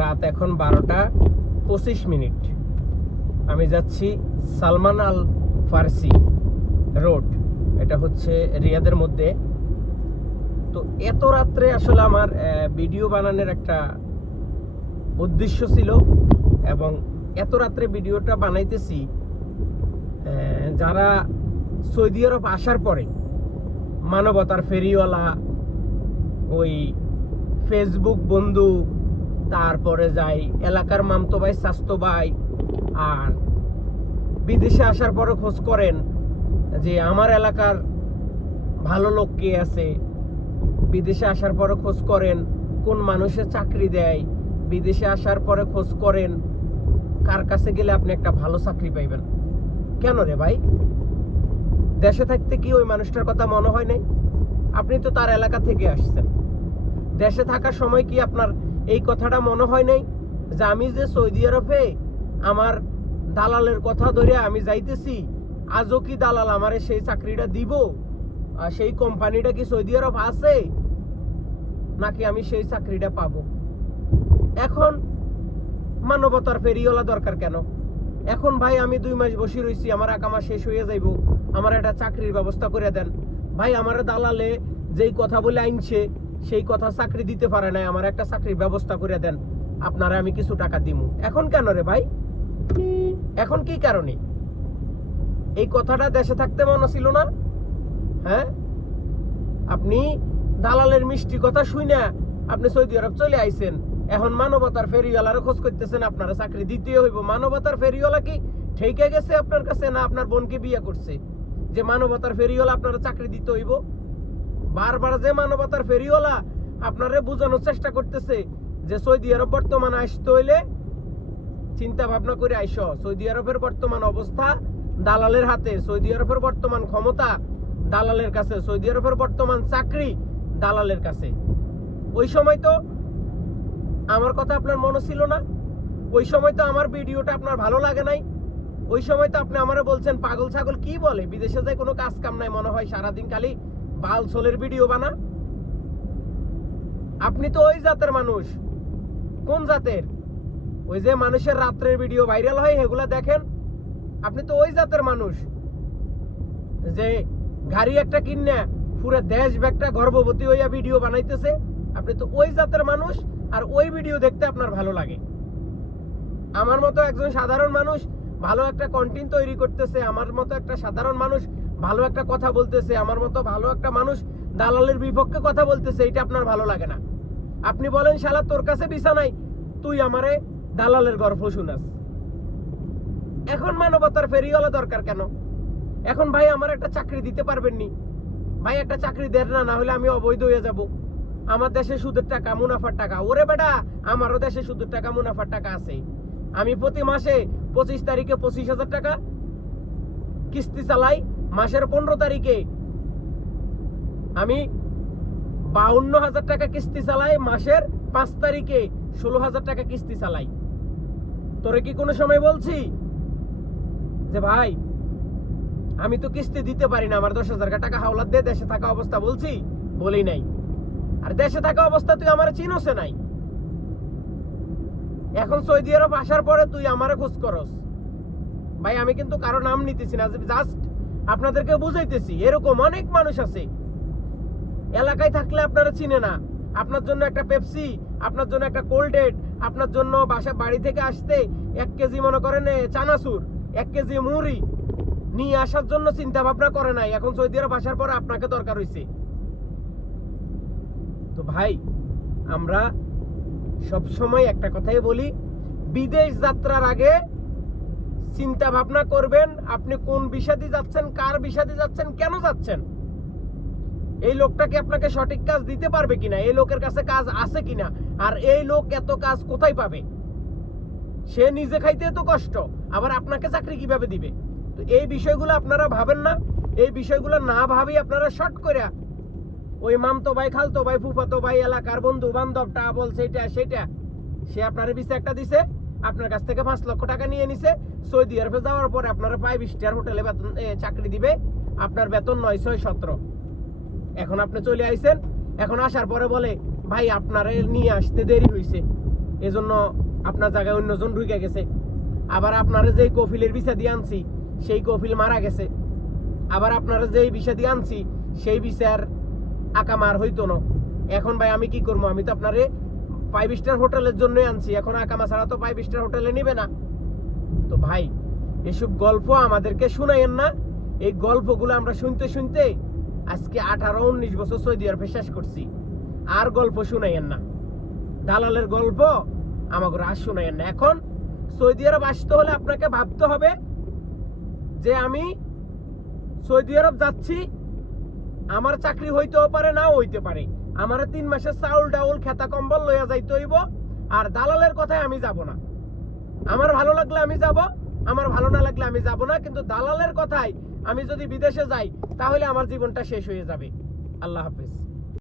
রাত এখন বারোটা পঁচিশ মিনিট। আমি যাচ্ছি সালমান আল ফার্সি রোড। এটা হচ্ছে রিয়াদের মধ্যে। তো এত রাত্রে আসলে আমার ভিডিও বানানোর একটা উদ্দেশ্য ছিল এবং এত রাত্রে ভিডিওটা বানাইতেছি যারা সৌদি আরব আসার পরে মানবতার ফেরিওয়ালা, ওই ফেসবুক বন্ধু তারপরে যাই। এলাকার মামতো ভাই, স্বাস্থ্য ভাই। আর বিদেশে আসার পরে খোঁজ করেন যে আমার এলাকার ভালো লোক কে আছে। বিদেশে আসার পরে খোঁজ করেন কোন মানুষের চাকরি দেয়। বিদেশে আসার পরে খোঁজ করেন কার কাছে গেলে আপনি একটা ভালো চাকরি পাইবেন। কেন রে ভাই? দেশে থাকতে কি ওই মানুষটার কথা মনে হয় নাই? আপনি তো তার এলাকা থেকে আসছেন। দেশে থাকার সময় কি আপনার এই কথাটা মনে হয় নাই যে আমি যে সৌদি আরবে আমার দালালের কথা ধরে আমি যাইতেছি, আজও কি দালাল আমারে সেই চাকরিটা দিব? আর সেই কোম্পানিটা কি সৌদি আরব আছে? নাকি আমি সেই চাকরিটা পাবো? এখন মানবতার ফেরিওয়ালা দরকার কেন? এখন ভাই আমি দুই মাস বসে রইছি, আমার আকামা শেষ হয়ে যাইব, আমার একটা চাকরির ব্যবস্থা করে দেন। ভাই আমার দালালে যেই কথা বলে আইনছে সেই কথা চাকরি দিতে পারে নাই, আমার একটা চাকরির ব্যবস্থা করে দেন, আপনারা আমি কিছু টাকা দিমু। এখন কেন রে ভাই? এখন কি কারণে? এই কথাটা দেশে থাকতে মনে ছিল না? হ্যাঁ? আপনি দালালের মিষ্টি কথা শুনে আপনি সৌদি আরব চলে আইছেন, এখন মানবতার ফেরিওয়ালার খোঁজ করতেছেন, আপনারা চাকরি দিতে হইব। মানবতার ফেরিওয়ালা কি ঠেকে গেছে আপনার কাছে, না আপনার বোনকে বিয়ে করছে? যে মানবতার ফেরিওয়ালা আপনারা চাকরি দিতে হইব? বারবার যে মানবতার ফেরিওয়ালা আপনারে বোঝানোর চেষ্টা করতেছে যে সৌদি আরব বর্তমানে আসতে হইলে চিন্তা ভাবনা করে আইস। সৌদি আরবের বর্তমান অবস্থা দালালের হাতে। সৌদি আরবের বর্তমান ক্ষমতা দালালের কাছে। সৌদি আরবের বর্তমান চাকরি দালালের কাছে। ওই সময় তো আমার কথা আপনার মনে ছিল না। ওই সময় তো আমার ভিডিওটা আপনার ভালো লাগে নাই। ওই সময় তো আপনি আমারে বলছেন, পাগল ছাগল কি বলে? বিদেশে যায় কোনো কাজ কাম নাই। মনে হয় সারাদিন খালি বাল সোলের ভিডিও বানা আপনি তো ওই জাতের মানুষ। কোন জাতের? ওই যে মানুষের রাত্রের ভিডিও ভাইরাল হয় এগুলা দেখেন। আপনি তো ওই জাতের মানুষ। যে গাড়ি একটা কিনে, পুরো দেশ ব্যাগটা গর্ভবতী হইয়া ভিডিও বানাইতেছে। আপনি তো ওই জাতের মানুষ, আর ওই ভিডিও দেখতে আপনার ভালো লাগে। আমার মতো একজন সাধারণ মানুষ ভালো একটা কন্টেন্ট তৈরি করতেছে, আমার মতো একটা সাধারণ মানুষ ভালো একটা কথা বলতেছে, আমার মতো ভালো একটা মানুষ দালালের বিপক্ষে কথা বলতেছে এটা আপনার ভালো লাগে না। আপনি বলেন, শালা, তোর কাছে বিছা নাই তুই আমারে দালালের গর্ভ শুনাস এখন মানবতার ফেরিওয়ালা দরকার কেন? এখন ভাই আমার একটা চাকরি দিতে পারবেন নি। ভাই, একটা চাকরি দেন না না হলে আমি অবৈধ হয়ে যাব। আমার দেশে সুদের টাকা, মুনাফার টাকা। ওরে বেটা, আমারও দেশে সুদের টাকা, মুনাফার টাকা আছে। আমি প্রতি মাসে পঁচিশ তারিখে পঁচিশ হাজার টাকা কিস্তি চালাই মাসের পনেরো তারিখে আমি বাউন্ন হাজার টাকা কিস্তি চালাই, মাসের পাঁচ তারিখে ষোলো হাজার টাকা কিস্তি চালাই। তোরে কি কোনো সময় বলছি? যে ভাই, আমি তো কিস্তি দিতে পারি না, আমার দশ হাজার টাকা হাওলাত দিয়ে দেশে থাকা অবস্থা বলছি? বলি নাই। আর দেশে থাকা অবস্থা তুই আমার চিনোসে নাই। এখন সৌদি আরব আসার পরে তুই আমারে খোঁজ করস। ভাই, আমি কিন্তু কারও নাম নিতেছি না, জাস্ট আপনাদেরকে বুঝাইতেছি, এরকম অনেক মানুষ আছে। এলাকায় থাকলে আপনারা চিনে না। আপনার জন্য একটা পেপসি, আপনার জন্য একটা কোল্ডেড আপনার জন্য বাসা, বাড়ি থেকে আসতে এক কেজি মনে করেন চানাচুর, এক কেজি মুড়ি নিয়ে আসার জন্য চিন্তা ভাবনা করে নাই। এখন সৌদি আরব আসার পরে আপনাকে দরকার হয়েছে তো ভাই, আমরা সব সময় একটা কথাই বলি, বিদেশ যাত্রার আগে চিন্তা ভাবনা করবেন, আপনি কোন বিষাদি যাচ্ছেন, কার বিষাদি যাচ্ছেন, কেন যাচ্ছেন? এই লোকটাকে আপনাকে সঠিক কাজ দিতে পারবে কিনা? এই লোকের কাছে কাজ আছে কিনা? আর এই লোক এত কাজ কোথায় পাবে? সে নিজে খাইতে তো কষ্ট, আবার আপনাকে চাকরি কীভাবে দিবে? তো এই বিষয়গুলো আপনারা ভাবেন না। এই বিষয়গুলো না ভাবি আপনারা শর্ট করে ওই মামতো ভাই খালতো ভাই ফুফাতো ভাই, এলাকার বন্ধু বান্ধব টা বলছে এটা, সেটা, সে আপনার বিশে একটা দিছে। আপনার কাছ থেকে পাঁচ লক্ষ টাকা নিয়ে নিছে। সৌদি আরবে যাওয়ার পর আপনারা ফাইভ স্টার হোটেলে বেতন চাকরি দিবে। আপনার বেতন নয়, ছয়, সতেরো। এখন আপনি চলে আইছেন। এখন আসার পরে বলে, ভাই, আপনারে নিয়ে আসতে দেরি হয়েছে এজন্য আপনার জায়গায় অন্যজন ঢুকে গেছে। আবার আপনারা যেই কফিলের বিষা দিয়ে আনছি, সেই কফিল মারা গেছে। আবার আপনারা যেই বিষা দিয়ে আনছি, সেই বিষার আকামার হইতো না। এখন ভাই, আমি কি করব? আমি তো আপনারে ফাইভ স্টার হোটেলের জন্যই আনছি। এখন আকামা ছাড়া তো ফাইভ স্টার হোটেলে নিবে না। তো ভাই, এসব গল্প আমাদেরকে শুনাইয়েন না। এই গল্পগুলো আমরা শুনতে শুনতে আজকে আঠারো, উনিশ বছর সৌদি আরবে শেষ করছি। আর গল্প শুনাইয়েন না। দালালের গল্প আমাকে আর শুনাইয়েন না। এখন সৌদি আরব আসতে হলে আপনাকে ভাবতে হবে যে আমি সৌদি আরব যাচ্ছি, আমার চাকরি হইতেও পারে, নাও হইতে পারে। আমার তিন মাসের চাউল ডাউল খেতা কম্বল লইয়া যাইতে হইব, আর দালালের কথায় আমি যাব না। আমার ভালো লাগলে আমি যাব, আমার ভালো না লাগলে আমি যাব না, কিন্তু দালালের কথায় আমি যদি বিদেশে যাই, তাহলে আমার জীবনটা শেষ হয়ে যাবে। আল্লাহ হাফেজ।